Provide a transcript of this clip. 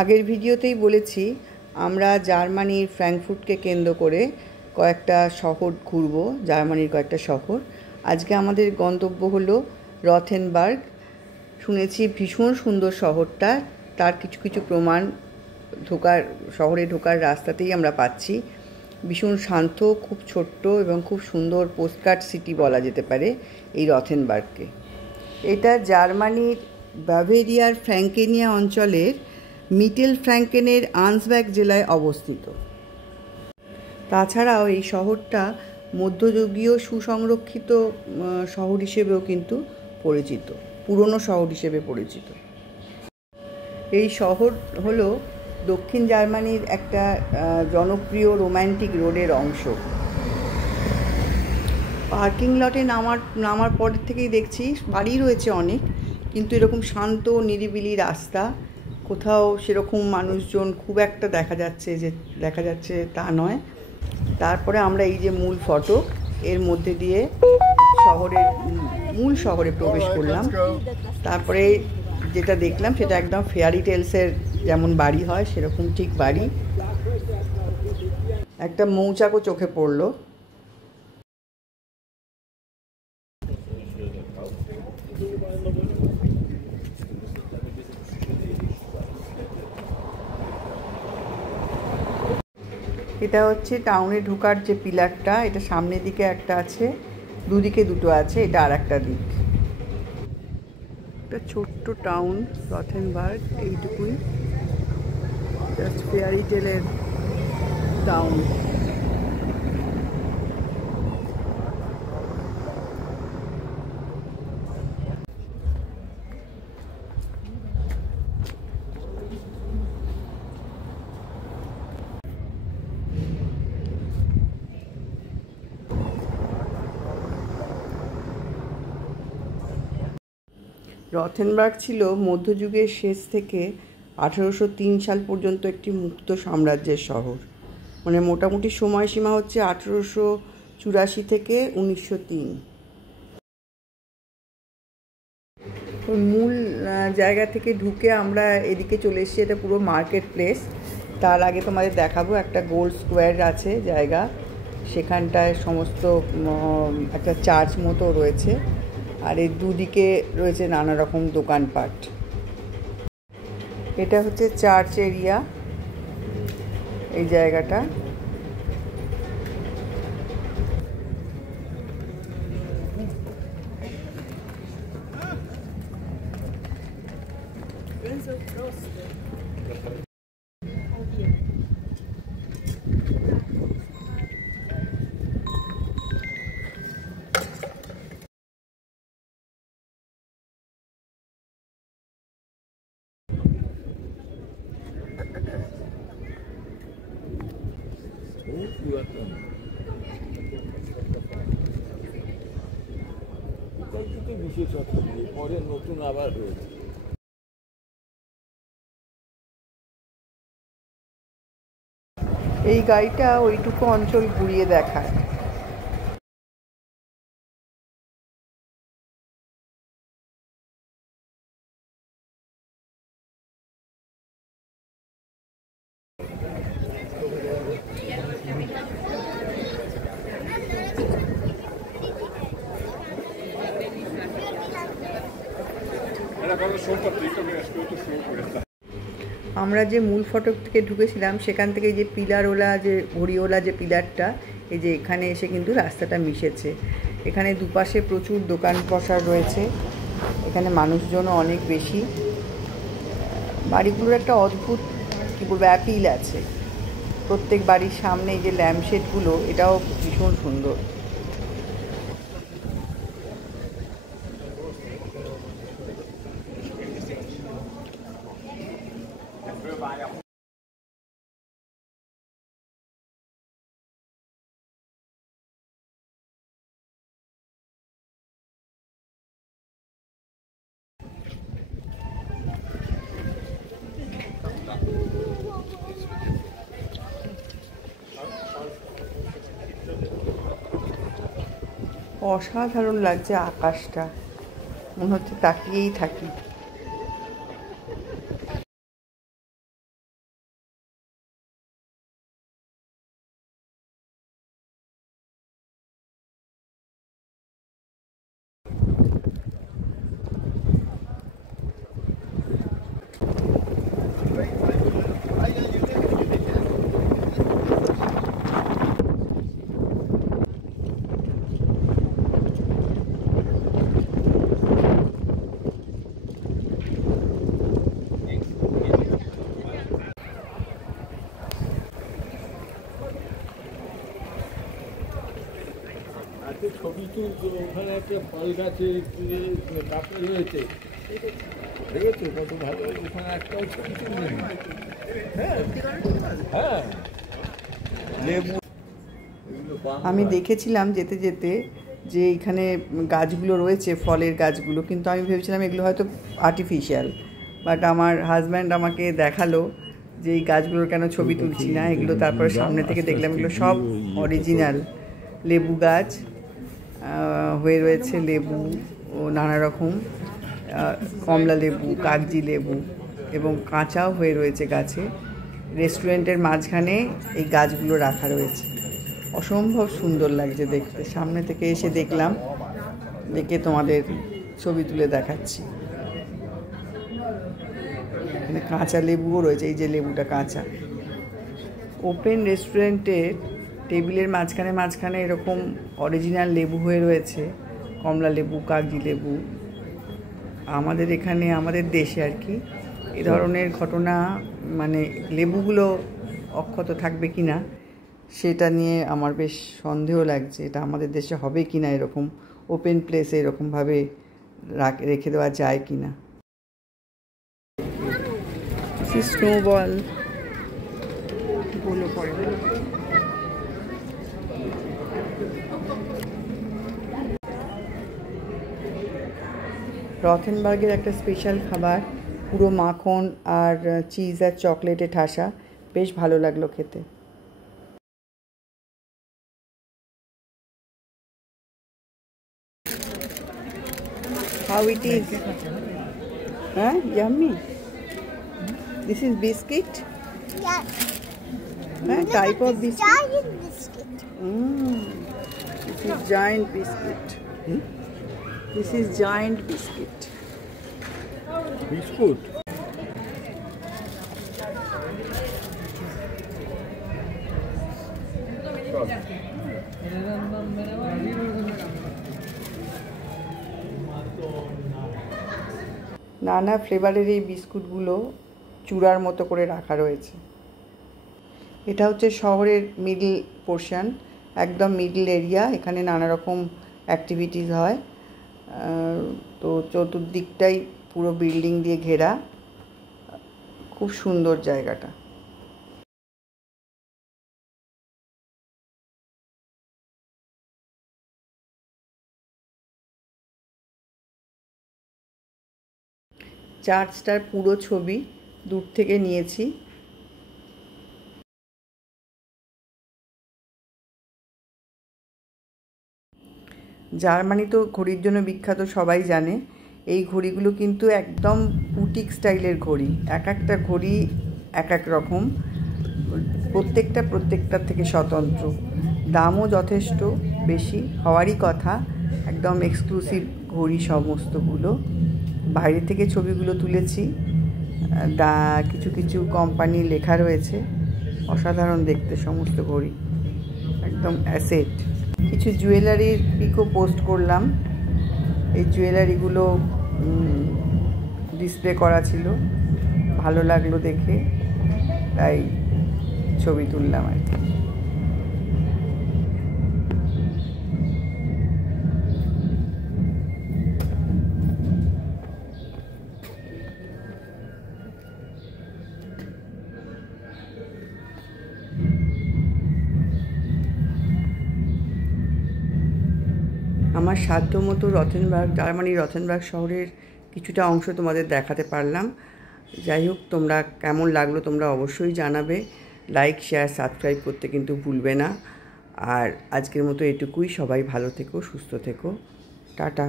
আগের ভিডিওতেই বলেছি আমরা জার্মানির ফ্র্যাঙ্কফুর্টকে কেন্দ্র করে কয়েকটা শহর ঘুরব, জার্মানির কয়েকটা শহর। আজকে আমাদের গন্তব্য হলো রথেনবার্গ। শুনেছি ভীষণ সুন্দর শহরটা, তার কিছু কিছু প্রমাণ শহরে ঢোকার রাস্তাতেই আমরা পাচ্ছি। ভীষণ শান্ত, খুব ছোট্ট এবং খুব সুন্দর পোস্টকার্ড সিটি বলা যেতে পারে এই রথেনবার্গকে। এটা জার্মানির বাভেরিয়ার ফ্র্যাঙ্কেনিয়া অঞ্চলের মিটেল ফ্র্যাঙ্কেনের আর্নসবার্গ জেলায় অবস্থিত। তাছাড়াও এই শহরটা মধ্যযুগীয় সুসংরক্ষিত শহর হিসেবেও কিন্তু পরিচিত, পুরনো শহর হিসেবে পরিচিত। এই শহর হলো দক্ষিণ জার্মানির একটা জনপ্রিয় রোম্যান্টিক রোডের অংশ। পার্কিং লটে নামার পর থেকেই দেখছি বাড়ি রয়েছে অনেক, কিন্তু এরকম শান্ত নিরিবিলি রাস্তা, কোথাও সেরকম মানুষজন খুব একটা দেখা যাচ্ছে তা নয়। তারপরে আমরা এই যে মূল ফটক, এর মধ্যে দিয়ে মূল শহরে প্রবেশ করলাম। তারপরে যেটা দেখলাম সেটা একদম ফেয়ারি টেলসের যেমন বাড়ি হয় সেরকম ঠিক বাড়ি। একটা মৌচাকও চোখে পড়লো। এটা হচ্ছে টাউনে ঢোকার যে পিলারটা, এটা সামনের দিকে একটা আছে, দুদিকে দুটো আছে, এটা আর একটা দিক। একটা ছোট্ট টাউন রথেনবার্গ, এইটুকুই, জাস্ট ফেয়ারি টেলের টাউন। রথেনবার্গ ছিল মধ্যযুগের শেষ থেকে 1803 সাল পর্যন্ত একটি মুক্ত সাম্রাজ্যের শহর। মানে মোটামুটি সময়সীমা হচ্ছে 1884 থেকে 1903। মূল জায়গা থেকে ঢুকে আমরা এদিকে চলে এসেছি, এটা পুরো মার্কেট প্লেস। তার আগে তোমাদের দেখাবো একটা গোল স্কোয়ার আছে জায়গা, সেখানটায় সমস্ত একটা চার্চ মতো রয়েছে, আর এর দুদিকে রয়েছে নানা রকম দোকানপাট। এটা হচ্ছে চার্চ এরিয়া, এই জায়গাটা। নতুন আবার রয়েছে। এই গাড়িটা ওইটুকু অঞ্চল ঘুরিয়ে দেখায়। আমরা যে মূল ফটক থেকে ঢুকেছিলাম সেখান থেকে যে ঘড়িওয়ালা যে পিলারটা, এই যে এখানে এসে কিন্তু রাস্তাটা মিশেছে। এখানে দুপাশে প্রচুর দোকান বসার রয়েছে, এখানে মানুষজনও অনেক বেশি। বাড়িগুলোর একটা অদ্ভুত কী বলবো অ্যাপিল আছে। প্রত্যেক বাড়ির সামনে এই যে ল্যাম্পশেডগুলো, এটাও ভীষণ সুন্দর। অসাধারণ লাগছে আকাশটা, মনে হচ্ছে তাকিয়েই থাকি। ছবি তুলছো, ওখানে একটা ফল গাছে কাপড় রয়েছে, দেখেছো কত ভালো, ওখানে একটাও ছবি তুলবে। হ্যাঁ হ্যাঁ, লেবু। আমি দেখেছিলাম যেতে যেতে যে এখানে গাছগুলো রয়েছে, ফলের গাছগুলো, কিন্তু আমি ভেবেছিলাম এগুলো হয়তো আর্টিফিশিয়াল, বাট আমার হাজব্যান্ড আমাকে দেখালো যে এই গাছগুলোর কেন ছবি তুলছি না এগুলো। তারপরে সামনে থেকে দেখলাম এগুলো সব অরিজিনাল লেবু গাছ হয়ে রয়েছে, লেবু ও নানা রকম কমলা লেবু, কাগজি লেবু এবং কাঁচাও হয়ে রয়েছে গাছে। রেস্টুরেন্টের মাঝখানে এই গাছগুলো রাখা রয়েছে, অসম্ভব সুন্দর লাগছে দেখতে। সামনে থেকে এসে দেখলাম, দেখে তোমাদের ছবি তুলে দেখাচ্ছি। এখানে কাঁচা লেবুও রয়েছে, এই যে লেবুটা কাঁচা। ওপেন রেস্টুরেন্টের টেবিলের মাঝখানে মাঝখানে এরকম অরিজিনাল লেবু হয়ে রয়েছে, কমলা লেবু, কাগজি লেবু। আমাদের এখানে, আমাদের দেশে আর কি, এ ধরনের ঘটনা, মানে লেবুগুলো অক্ষত থাকবে কি না সেটা নিয়ে আমার বেশ সন্দেহ লাগছে। এটা আমাদের দেশে হবে কি না, এরকম ওপেন প্লেসে এরকমভাবে রেখে দেওয়া যায় কি না। স্নোবল বলো পরে। রথেনবার্গের একটা স্পেশাল খাবার, পুরো মাখন আর চিজ আর চকলেটে ঠাসা, বেশ ভালো লাগলো খেতে। How it is? Huh? Yummy. This is biscuit? Yeah. Huh? Type of biscuit? Giant biscuit. This is giant biscuit. This is giant biscuit. Biscuit. নানা ফ্লেভারের এই বিস্কুটগুলো চূড়ার মতো করে রাখা রয়েছে। এটা হচ্ছে শহরের মিডল পোর্শন, একদম মিডল এরিয়া। এখানে নানা রকম অ্যাক্টিভিটিস হয়। তো চতুর্দিকটাই পুরো বিল্ডিং দিয়ে ঘেরা, খুব সুন্দর জায়গাটা। চার্চটার পুরো ছবি দূর থেকে নিয়েছি। জার্মানি তো ঘড়ির জন্য বিখ্যাত, সবাই জানে। এই ঘড়িগুলো কিন্তু একদম বুটিক স্টাইলের ঘড়ি, এক একটা ঘড়ি এক এক রকম, প্রত্যেকটার থেকে স্বতন্ত্র। দামও যথেষ্ট বেশি হওয়ারই কথা, একদম এক্সক্লুসিভ ঘড়ি সমস্তগুলো। বাইরে থেকে ছবিগুলো তুলেছি, কিছু কিছু কোম্পানি লেখা রয়েছে, অসাধারণ দেখতে সমস্ত ঘড়ি, একদম অ্যাসেট। কিছু জুয়েলারির পিকও পোস্ট করলাম। এই জুয়েলারিগুলো ডিসপ্লে করা ছিল, ভালো লাগলো দেখে, তাই ছবি তুললাম আর কি। আমার সাধ্য মতো রথেনবার্গ, জার্মানির রথেনবার্গ শহরের কিছুটা অংশ তোমাদের দেখাতে পারলাম। যাই হোক, তোমরা কেমন লাগলো তোমরা অবশ্যই জানাবে। লাইক, শেয়ার, সাবস্ক্রাইব করতে কিন্তু ভুলবে না। আর আজকের মতো এটুকুই। সবাই ভালো থেকো, সুস্থ থেকো, টাটা।